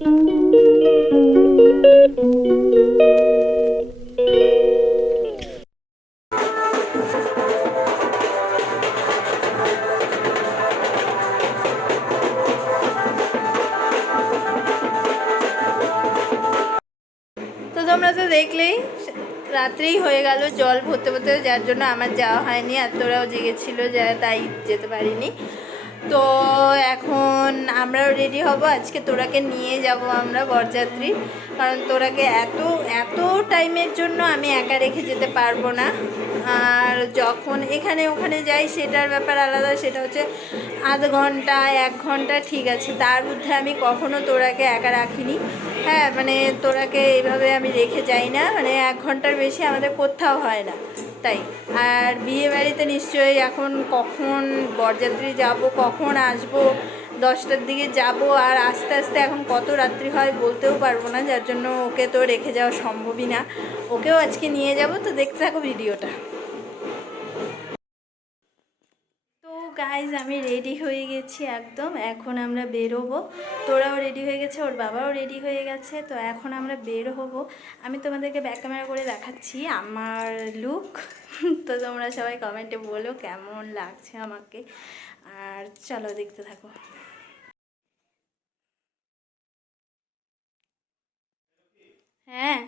তোমরা তো দেখলেই, রাত্রেই হয়ে গেল জল ভরতে ভরতে, যার জন্য আমার যাওয়া হয়নি আর তোরাও জেগেছিল যা তাই যেতে পারিনি। তো এখন আমরাও রেডি হব। আজকে তোরাকে নিয়ে যাব আমরা বরযাত্রী। কারণ তোরাকে এত এত টাইমের জন্য আমি একা রেখে যেতে পারব না। আর যখন এখানে ওখানে যাই, সেটার ব্যাপার আলাদা। সেটা হচ্ছে আধ ঘণ্টা, এক ঘণ্টা, ঠিক আছে। তার মধ্যে আমি কখনো তোরাকে একা রাখিনি। হ্যাঁ মানে তোরাকে এইভাবে আমি রেখে যাই না। মানে এক ঘণ্টার বেশি আমাদের কোথাও হয় না। তাই। আর বিয়ে বাড়িতে নিশ্চয়ই এখন কখন বরযাত্রী যাব, কখন আসব, দশটার দিকে যাব, আর আস্তে আস্তে এখন কত রাত্রি হয় বলতেও পারব না, যার জন্য ওকে তো রেখে যাওয়া সম্ভবই না। ওকেও আজকে নিয়ে যাব, তো দেখতে থাকো ভিডিওটা। গাইজ আমি রেডি হয়ে গেছি একদম। এখন আমরা বেরোবো তোরাও রেডি হয়ে গেছে, ওর বাবাও রেডি হয়ে গেছে, তো এখন আমরা বের হব। আমি তোমাদেরকে ব্যাক ক্যামেরা করে দেখাচ্ছি আমার লুক তো তোমরা সবাই কমেন্টে বলো কেমন লাগছে আমাকে। আর চলো দেখতে থাকো। হ্যাঁ।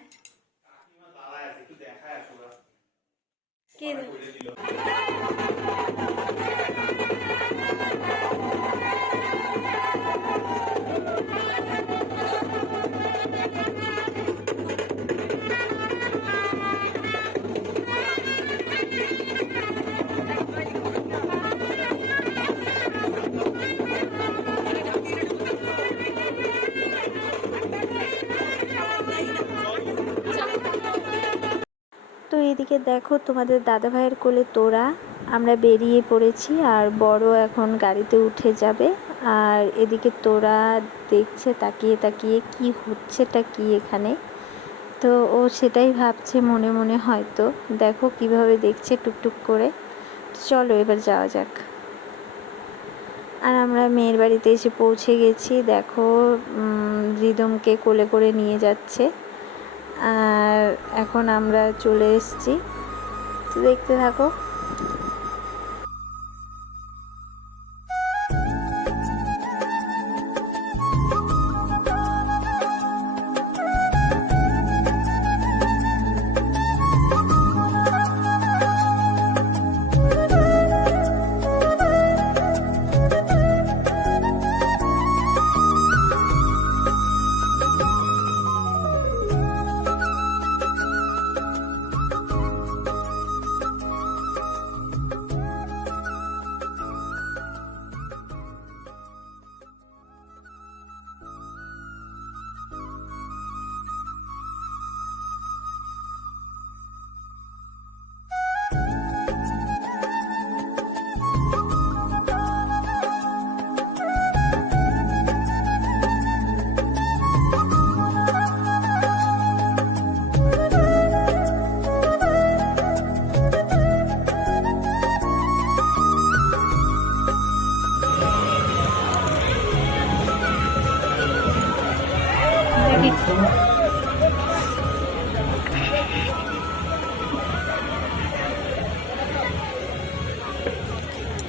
এদিকে দেখো তোমাদের দাদা ভাইয়ের কোলে তোরা আমরা বেরিয়ে পড়েছি আর বড় এখন গাড়িতে উঠে যাবে। আর এদিকে তোরা দেখছে, তাকিয়ে তাকিয়ে কি হচ্ছেটা কি এখানে। তো ও সেটাই ভাবছে মনে মনে হয়তো। দেখো কীভাবে দেখছে টুকটুক করে। চলো এবার যাওয়া যাক। আর আমরা মেয়ের বাড়িতে এসে পৌঁছে গেছি। দেখো রিদমকে কোলে করে নিয়ে যাচ্ছে। আর এখন আমরা চলে এসেছি। তো দেখতে থাকো।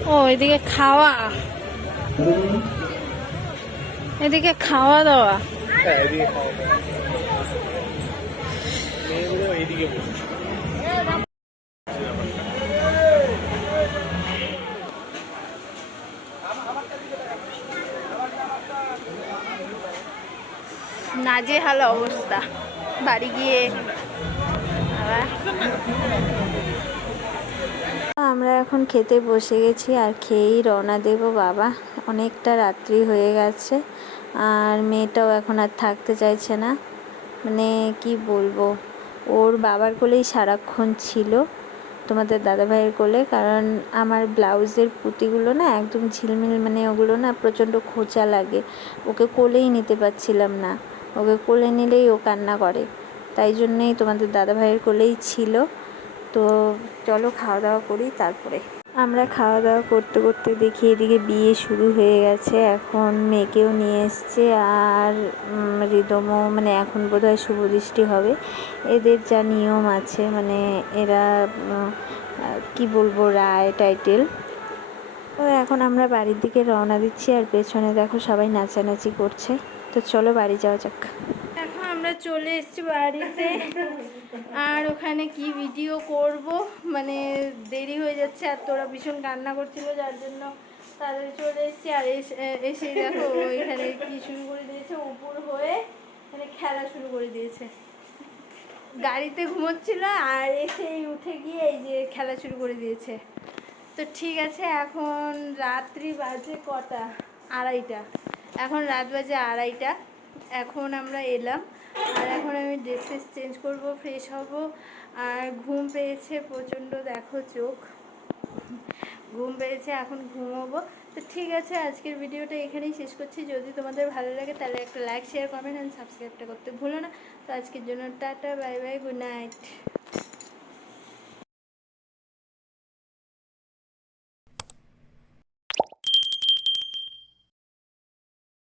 ও এদিকে খাওয়া। এদিকে খাওয়া দাওয়া। হ্যাঁ এদিকে খাওয়া দাওয়া। নাজেহাল অবস্থা। বাড়ি গিয়ে আমরা এখন খেতে বসে গেছি আর খেয়েই রওনা দেব, বাবা। অনেকটা রাত্রি হয়ে গেছে আর মেয়েটাও এখন আর থাকতে চাইছে না। মানে কি বলব, ওর বাবার কোলেই সারাক্ষণ ছিল, তোমাদের দাদাভাইয়ের কোলে, কারণ আমার ব্লাউজের পুঁতিগুলো না একদম ঝিলমিল মানে ওগুলো না প্রচণ্ড খোঁচা লাগে। ওকে কোলেই নিতে পারছিলাম না। ওকে কোলে নিলেই ও কান্না করে। তাই জন্যেই তোমাদের দাদাভাইয়ের কোলেই ছিল। তো চলো খাওয়া দাওয়া করি তারপরে। আমরা খাওয়া দাওয়া করতে করতে দেখি এদিকে বিয়ে শুরু হয়ে গেছে। এখন মেয়েকেও নিয়ে এসছে আর রিদমও মানে এখন বোধহয় শুভ দৃষ্টি হবে। এদের যা নিয়ম আছে মানে এরা কি বলব, রায়, টাইটেল। তো এখন আমরা বাড়ির দিকে রওনা দিচ্ছি আর পেছনে দেখো সবাই নাচানাচি করছে। তো চলো বাড়ি যাওয়া যাক। এখন আমরা চলে এসেছি বাড়িতে। আর ওখানে কি ভিডিও করব? মানে দেরি হয়ে যাচ্ছে, আর তোরা ভীষণ কান্না করছিল, যার জন্য তাদের চলে এসেছি। আর এসে এসে দেখো এখানে কি শুরু করে দিয়েছে, উপর হয়ে মানে খেলা শুরু করে দিয়েছে। গাড়িতে ঘুমোচ্ছিল, আর এসেই উঠে গিয়ে এই যে খেলা শুরু করে দিয়েছে। তো ঠিক আছে, এখন রাত্রি বাজে কটা? আড়াইটা। এখন রাত বাজে আড়াইটা। এখন আমরা এলাম। আর এখন আমি ড্রেস ফ্রেস চেঞ্জ করব ফ্রেশ হব। আর ঘুম পেয়েছে প্রচণ্ড, দেখো চোখ। ঘুম পেয়েছে, এখন ঘুমোবো। তো ঠিক আছে, আজকের ভিডিওটা এখানেই শেষ করছি। যদি তোমাদের ভালো লাগে, তাহলে একটা লাইক শেয়ার কমেন্ট অ্যান্ড সাবস্ক্রাইবটা করতে ভুলো না। তো আজকের জন্য tata bye bye good night